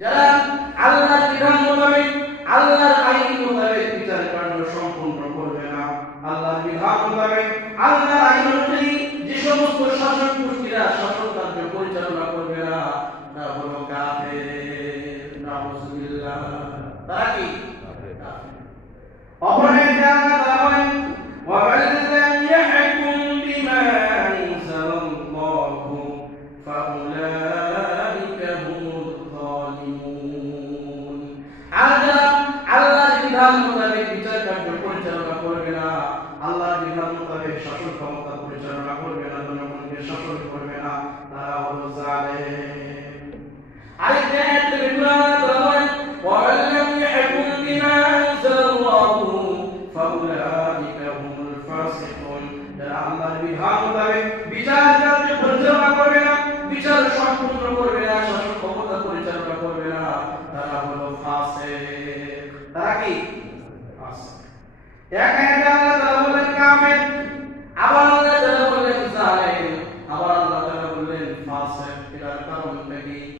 যারা আল্লাহর বিধান মোতাবেক আল্লাহর আইন মোতাবেক বিচার কার্য সম্পূর্ণ করবে না, আল্লাহর বিধান মোতাবেক আল্লাহর আইন অনুযায়ী যে সমস্ত শাসক গোষ্ঠীরা শাসন কার্য পরিচালনা করবে না, তারা হলো কাফের। নাউজুবিল্লাহ। তারা কি? অপরের জায়গা তারা বলেন وَمَن لَّمْ يَحْكُم بِمَا أَنزَلَ اللَّهُ فَأُولَٰئِكَ هُمُ الظَّالِمُونَ। আল্লাহর বিধান মোতাবেক বিচার কার্য পরিচালনা করবে না, আল্লাহর বিধান মোতাবেক শাসন ক্ষমতা পরিচালনা করবে না, জনগণকে শাসন করবে না, তারা হলো জালেম। আরেকটা আয়াতে কোরআন বলেন وَمَن لَّمْ يَحْكُم بِمَا أَنزَلَ اللَّهُ فَأُولَٰئِكَ هُمُ الْفَاسِقُونَ। যারা আল্লাহর বিধান মোতাবেক বিচার কার্য পরিচালনা করবে না, বিচার সম্পূর্ণ করবে না, শাসন ক্ষমতা পরিচালনা করবে না, তারা হলো ফাসিক। তারা কি? ফাসিক। এক আয়াতে আল্লাহ তাআলা বলেন কাফের, আবার আল্লাহ তাআলা বলেন জালেম, আবার